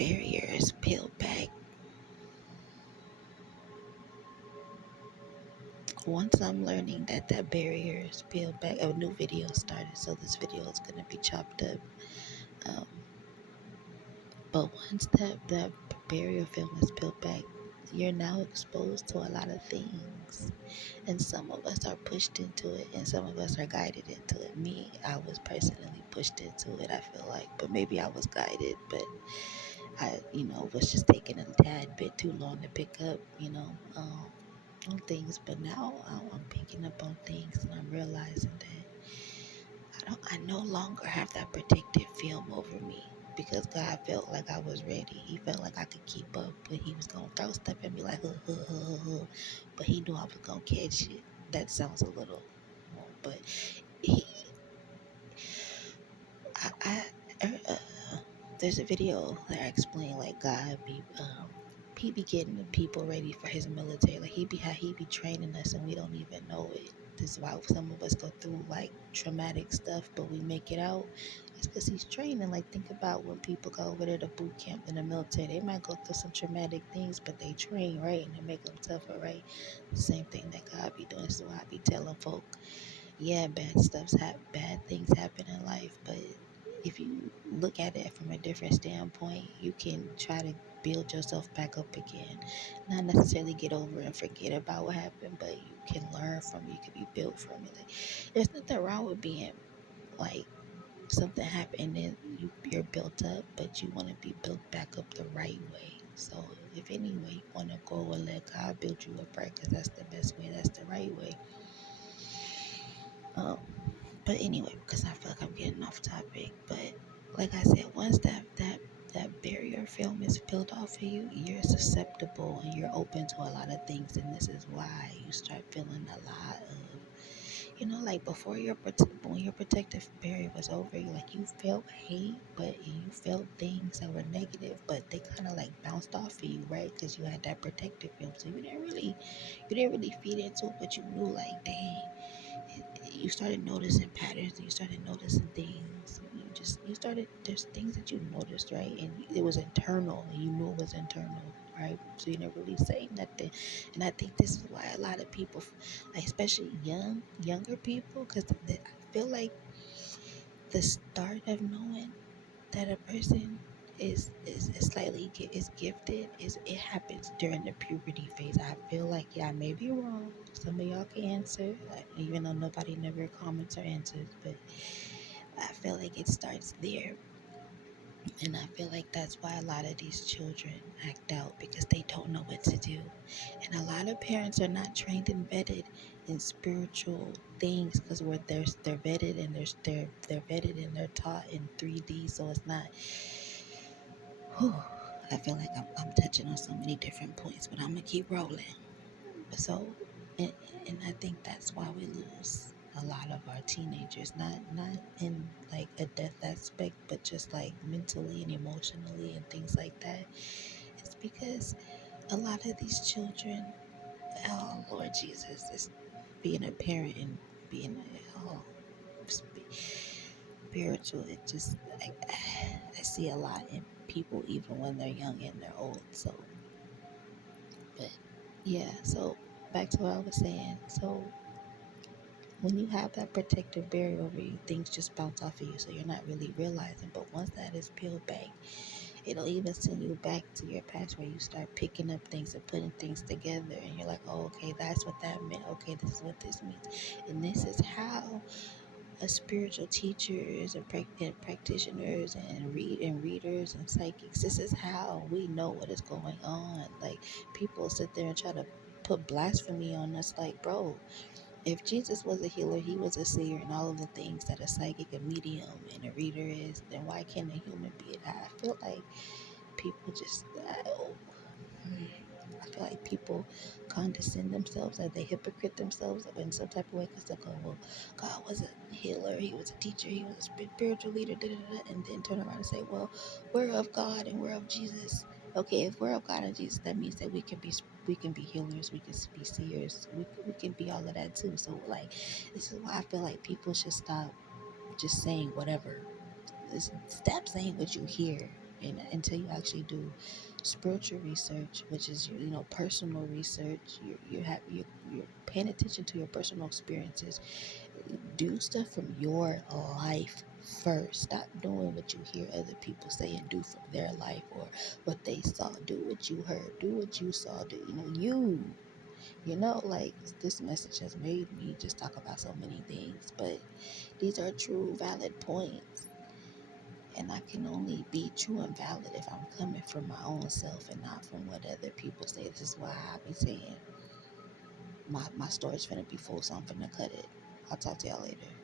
barriers peeled back. Once I'm learning that barrier is peeled back, a new video started, so this video is gonna be chopped up. Um, but once that barrier film is peeled back, you're now exposed to a lot of things, and some of us are pushed into it, and some of us are guided into it. Me, I was personally pushed into it. I feel like, but maybe I was guided, but I, was just taking a tad bit too long to pick up, on things. But now I'm picking up on things, and I'm realizing that I no longer have that protective film over me, because God felt like I was ready. He felt like I could keep up, but He was gonna throw stuff at me like but He knew I was gonna catch it. That sounds a little, but He, there's a video that I explain like God be He be getting the people ready for His military. Like He be training us and we don't even know it. This is why some of us go through like traumatic stuff, but we make it out. It's because He's training. Like, think about when people go over there to boot camp in the military. They might go through some traumatic things, but they train, right? And they make them tougher, right? The same thing that God be doing. So I be telling folk, yeah, bad things happen in life, but if you look at it from a different standpoint, you can try to build yourself back up again. Not necessarily get over and forget about what happened, but you can learn from it. You can be built from it. Like, there's nothing wrong with being like something happened and you're built up, but you want to be built back up the right way. So if anyway you want to go and let God build you up right, because that's the best way, that's the right way. Um, But anyway, because I feel like I'm getting off topic. But like I said, once that barrier film is peeled off of you, you're susceptible and you're open to a lot of things. And this is why you start feeling a lot of, like before when your protective barrier was over, you felt hate, but you felt things that were negative, but they kind of like bounced off of you, right? Because you had that protective film, so you didn't really feed into it, but you knew like, dang, you started noticing patterns, and you started noticing things. You started, there's things that you noticed, right? And it was internal, and you knew it was internal, right? So you never really say nothing. And I think this is why a lot of people, like especially younger people, because I feel like the start of knowing that a person is slightly is gifted, is it happens during the puberty phase. I feel like, yeah, I may be wrong. Some of y'all can answer, even though nobody never comments or answers, but I feel like it starts there. And I feel like that's why a lot of these children act out, because they don't know what to do. And a lot of parents are not trained and vetted in spiritual things, because they're vetted and they're vetted and they're taught in 3D. So it's not. Whew, I feel like I'm touching on so many different points, but I'm gonna keep rolling. So, and, and I think that's why we lose a lot of our teenagers, not in like a death aspect, but just like mentally and emotionally and things like that. It's because a lot of these children, oh Lord Jesus, is being a parent and being spiritual. It just like, I see a lot in people, even when they're young and they're old. So, but yeah, so back to what I was saying. So when you have that protective barrier over you, things just bounce off of you, so you're not really realizing. But once that is peeled back, it'll even send you back to your past, where you start picking up things and putting things together, and you're like, oh, okay, that's what that meant. Okay, this is what this means, and this is how spiritual teachers and practitioners and readers and psychics. This is how we know what is going on. Like, people sit there and try to put blasphemy on us. Like, bro, if Jesus was a healer, He was a seer, and all of the things that a psychic, a medium, and a reader is, then why can't a human be it? I feel like people just. I feel like people condescend themselves, like they hypocrite themselves in some type of way, because they'll go, well, God was a healer, He was a teacher, He was a spiritual leader, da, da, da, and then turn around and say, well, we're of God and we're of Jesus. Okay, if we're of God and Jesus, that means that we can be healers, we can be seers, we can be all of that too. So like, this is why I feel like people should stop just saying whatever. Stop saying what you hear. and until you actually do spiritual research, which is your, personal research. You're paying attention to your personal experiences. Do stuff from your life first. Stop doing what you hear other people say and do from their life or what they saw. Do what you heard. Do what you saw. Do like this message has made me just talk about so many things, but these are true, valid points. And I can only be true and valid if I'm coming from my own self and not from what other people say. This is why I be saying my storage finna be full, so I'm finna cut it. I'll talk to y'all later.